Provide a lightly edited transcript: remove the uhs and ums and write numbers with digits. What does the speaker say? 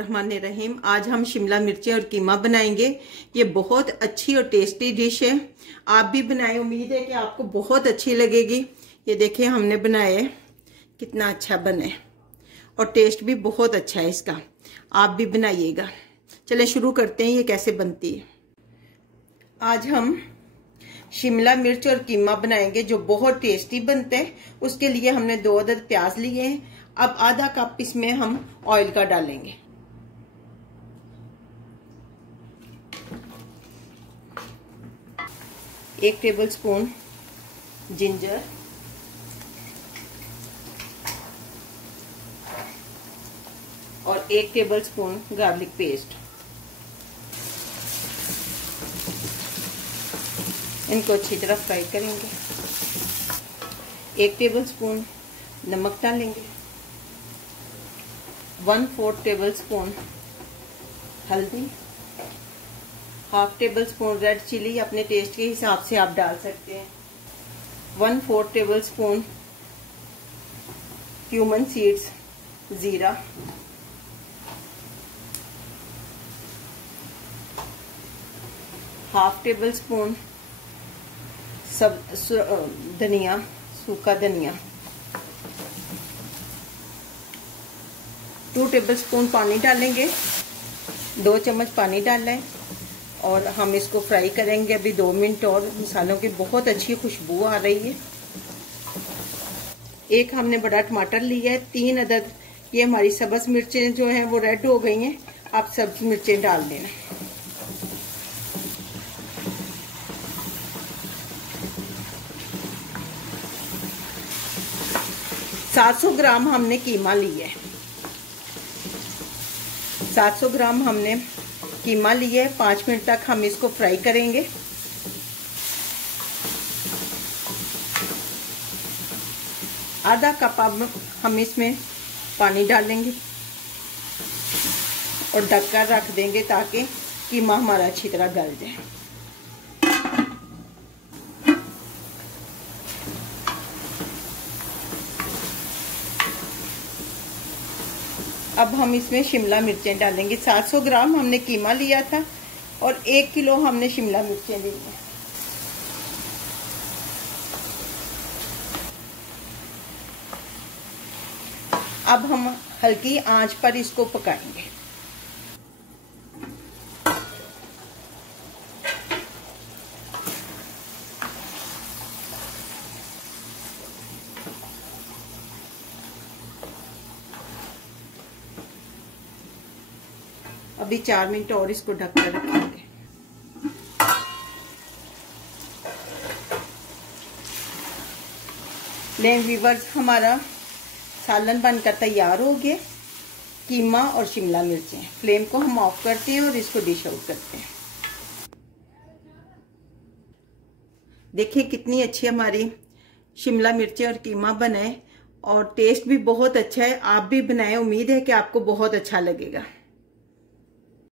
रहीम। आज हम शिमला मिर्ची और कीमा बनाएंगे। ये बहुत अच्छी और टेस्टी डिश है। आप भी बनाएं, उम्मीद है कि आपको बहुत अच्छी लगेगी। ये देखिए हमने बनाए, कितना अच्छा बने और टेस्ट भी बहुत अच्छा है इसका। आप भी बनाइएगा। चलें शुरू करते हैं ये कैसे बनती है। आज हम शिमला मिर्च और कीमा बनाएंगे जो बहुत टेस्टी बनते हैं। उसके लिए हमने 2 अदद प्याज लिए हैं। अब आधा कप इसमें हम ऑयल का डालेंगे। एक टेबल स्पून जिंजर, और 1 टेबल स्पून गार्लिक पेस्ट। इनको अच्छी तरह फ्राई करेंगे। 1 टेबल स्पून नमक डालेंगे, 1/4 टेबल स्पून हल्दी, half tablespoon red chilli, अपने टेस्ट के हिसाब से आप डाल सकते हैं, 1/4 टेबल स्पून क्यूमन सीड्स जीरा, हाफ टेबल स्पून सब धनिया, सूखा धनिया, 2 टेबल स्पून पानी डालेंगे। 2 चम्मच पानी डालना है और हम इसको फ्राई करेंगे अभी 2 मिनट और। मसालों की बहुत अच्छी खुशबू आ रही है। एक हमने बड़ा टमाटर लिया है, 3 अदद। ये हमारी सब्ज मिर्चें जो हैं वो रेड हो गई हैं। आप सब्ज मिर्चें डाल देना। $700 ग्राम हमने कीमा लिया है। 700 ग्राम हमने कीमा लिया है। 5 मिनट तक हम इसको फ्राई करेंगे। आधा कप अब हम इसमें पानी डालेंगे और ढककर रख देंगे ताकि कीमा हमारा अच्छी तरह गल जाए। अब हम इसमें शिमला मिर्चें डालेंगे। 700 ग्राम हमने कीमा लिया था और 1 किलो हमने शिमला मिर्चें ली हैं। अब हम हल्की आंच पर इसको पकाएंगे। अभी 4 मिनट और इसको ढककर रखेंगे। लें व्यूअर्स, हमारा सालन बनकर तैयार हो गया। कीमा और शिमला मिर्चें। फ्लेम को हम ऑफ करते हैं और इसको डिश आउट करते हैं। देखिए कितनी अच्छी हमारी शिमला मिर्चें और कीमा बने और टेस्ट भी बहुत अच्छा है। आप भी बनाएं, उम्मीद है कि आपको बहुत अच्छा लगेगा।